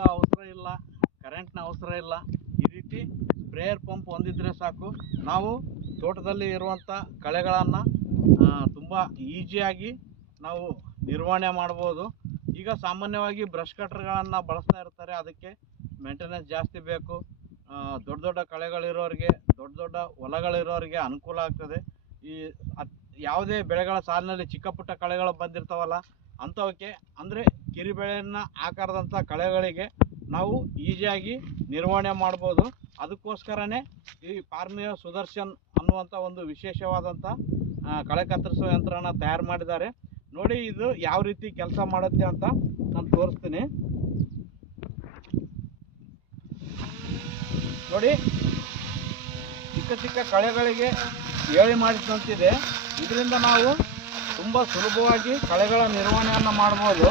ಅವಸರ ಇಲ್ಲ ಕರೆಂಟ್ನ ಅವಸರ ಇಲ್ಲ. ಈ ರೀತಿ ಸ್ಪ್ರೇಯರ್ ಪಂಪ್ ಹೊಂದಿದ್ರೆ ಸಾಕು. ನಾವು ತೋಟದಲ್ಲಿ ಇರುವಂಥ ಕಳೆಗಳನ್ನು ತುಂಬ ಈಸಿಯಾಗಿ ನಾವು ನಿರ್ವಹಣೆ ಮಾಡ್ಬೋದು ಈಗ ಸಾಮಾನ್ಯವಾಗಿ ಬ್ರಷ್ ಕಟ್ರ್ಗಳನ್ನು ಬಳಸ್ತಾ ಇರ್ತಾರೆ. ಅದಕ್ಕೆ ಮೇಂಟೆನೆನ್ಸ್ ಜಾಸ್ತಿ ಬೇಕು. ದೊಡ್ಡ ದೊಡ್ಡ ಕಳೆಗಳಿರೋರಿಗೆ, ದೊಡ್ಡ ದೊಡ್ಡ ಹೊಲಗಳಿರೋರಿಗೆ ಅನುಕೂಲ ಆಗ್ತದೆ. ಈ ಯಾವುದೇ ಬೆಳೆಗಳ ಸಾಲಿನಲ್ಲಿ ಚಿಕ್ಕ ಪುಟ್ಟ ಕಳೆಗಳು ಬಂದಿರ್ತಾವಲ್ಲ, ಅಂಥವಕ್ಕೆ, ಅಂದರೆ ಕಿರಿಬೆಳೆಯನ್ನ ಆಕಾರದಂಥ ಕಳೆಗಳಿಗೆ ನಾವು ಈಜಿಯಾಗಿ ನಿರ್ವಹಣೆ ಮಾಡ್ಬೋದು. ಅದಕ್ಕೋಸ್ಕರನೇ ಈ ಫಾರ್ಮಿಯ ಸುದರ್ಶನ್ ಅನ್ನುವಂಥ ಒಂದು ವಿಶೇಷವಾದಂಥ ಕಳೆ ಕತ್ತರಿಸುವ ಯಂತ್ರನ ತಯಾರು ಮಾಡಿದ್ದಾರೆ. ನೋಡಿ, ಇದು ಯಾವ ರೀತಿ ಕೆಲಸ ಮಾಡುತ್ತೆ ಅಂತ ನಾನು ತೋರಿಸ್ತೀನಿ. ನೋಡಿ, ಚಿಕ್ಕ ಚಿಕ್ಕ ಕಳೆಗಳಿಗೆ ಹೇಳಿ ಮಾಡಿಸಿದಂತಿದೆ ಇದರಿಂದ ನಾವು ತುಂಬ ಸುಲಭವಾಗಿ ಕಳೆಗಳ ನಿರ್ವಹಣೆಯನ್ನು ಮಾಡ್ಬೋದು.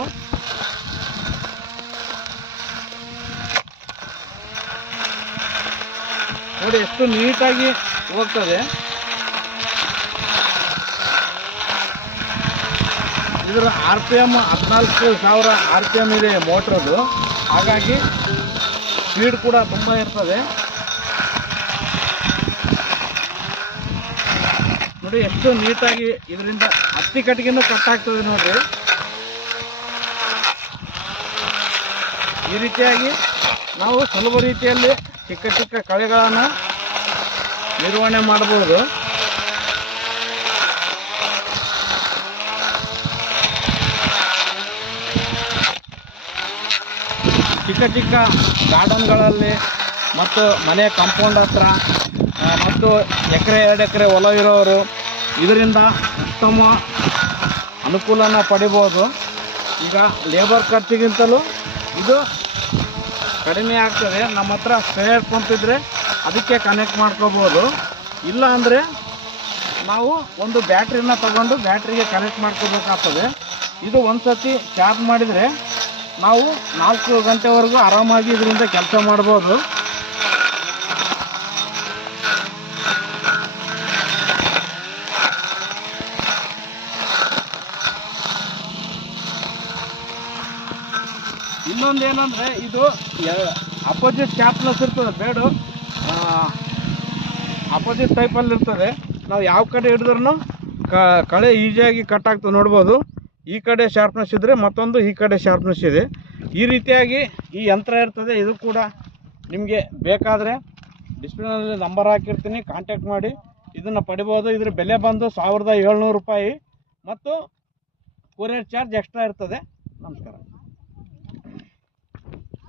ನೋಡಿ, ಎಷ್ಟು ನೀಟಾಗಿ ಹೋಗ್ತದೆ. ಇದರ ಆರ್ ಪಿ ಎಂ ಹದಿನಾಲ್ಕು ಸಾವಿರ ಆರ್ ಪಿ ಎಂ ಇದೆ ಮೋಟ್ರದು ಹಾಗಾಗಿ ಸ್ಪೀಡ್ ಕೂಡ ತುಂಬ ಇರ್ತದೆ. ನೋಡಿ, ಎಷ್ಟು ನೀಟಾಗಿ ಇದರಿಂದ ಹತ್ತಿ ಕಟ್ಟಿಗೆನೂ ಕಟ್ ಆಗ್ತದೆ ನೋಡ್ರಿ. ಈ ರೀತಿಯಾಗಿ ನಾವು ಸುಲಭ ರೀತಿಯಲ್ಲಿ ಚಿಕ್ಕ ಚಿಕ್ಕ ಕಳೆಗಳನ್ನು ನಿರ್ವಹಣೆ ಮಾಡಬಹುದು. ಚಿಕ್ಕ ಚಿಕ್ಕ ಗಾರ್ಡನ್ಗಳಲ್ಲಿ ಮತ್ತು ಮನೆ ಕಾಂಪೌಂಡ್ ಹತ್ರ ಮತ್ತು ಎಕರೆ, ಎರಡು ಎಕರೆ ಹೊಲ ಇರೋರು ಇದರಿಂದ ಉತ್ತಮ ಅನುಕೂಲನ ಪಡಿಬೋದು. ಈಗ ಲೇಬರ್ ಖರ್ಚಿಗಿಂತಲೂ ಇದು ಕಡಿಮೆ ಆಗ್ತದೆ. ನಮ್ಮ ಹತ್ರ ಸ್ಪೇರ್ ಪಂಪ್ ಇದ್ದರೆ ಅದಕ್ಕೆ ಕನೆಕ್ಟ್ ಮಾಡ್ಕೋಬೋದು. ಇಲ್ಲ ಅಂದರೆ ನಾವು ಒಂದು ಬ್ಯಾಟ್ರಿನ ತಗೊಂಡು ಬ್ಯಾಟ್ರಿಗೆ ಕನೆಕ್ಟ್ ಮಾಡ್ಕೋಬೇಕಾಗ್ತದೆ. ಇದು ಒಂದು ಚಾರ್ಜ್ ಮಾಡಿದರೆ ನಾವು ನಾಲ್ಕು ಗಂಟೆವರೆಗೂ ಆರಾಮಾಗಿ ಇದರಿಂದ ಕೆಲಸ ಮಾಡ್ಬೋದು. ಇನ್ನೊಂದು ಏನಂದರೆ ಇದು ಅಪೋಸಿಟ್ ಶಾರ್ಪ್ನೆಸ್ ಇರ್ತದೆ, ಬೇಡು ಅಪೋಸಿಟ್ ಟೈಪಲ್ಲಿ ಇರ್ತದೆ. ನಾವು ಯಾವ ಕಡೆ ಹಿಡಿದ್ರೂ ಕಳೆ ಈಸಿಯಾಗಿ ಕಟ್ ಆಗ್ತದೆ ನೋಡ್ಬೋದು. ಈ ಕಡೆ ಶಾರ್ಪ್ನೆಸ್ ಇದ್ದರೆ ಮತ್ತೊಂದು ಈ ಕಡೆ ಶಾರ್ಪ್ನೆಸ್ ಇದೆ. ಈ ರೀತಿಯಾಗಿ ಈ ಯಂತ್ರ ಇರ್ತದೆ, ಇದು ಕೂಡ ನಿಮಗೆ ಬೇಕಾದರೆ ಡಿಸ್ಪ್ಲೇನಲ್ಲಿ ನಂಬರ್ ಹಾಕಿರ್ತೀನಿ ಕಾಂಟ್ಯಾಕ್ಟ್ ಮಾಡಿ. ಇದನ್ನು ಪಡಿಬೋದು. ಇದ್ರ ಬೆಲೆ ಬಂದು ಸಾವಿರದ ಏಳ್ನೂರು ರೂಪಾಯಿ. ಮತ್ತು ಕೊರಿಯರ್ ಚಾರ್ಜ್ ಎಕ್ಸ್ಟ್ರಾ ಇರ್ತದೆ. ನಮಸ್ಕಾರ.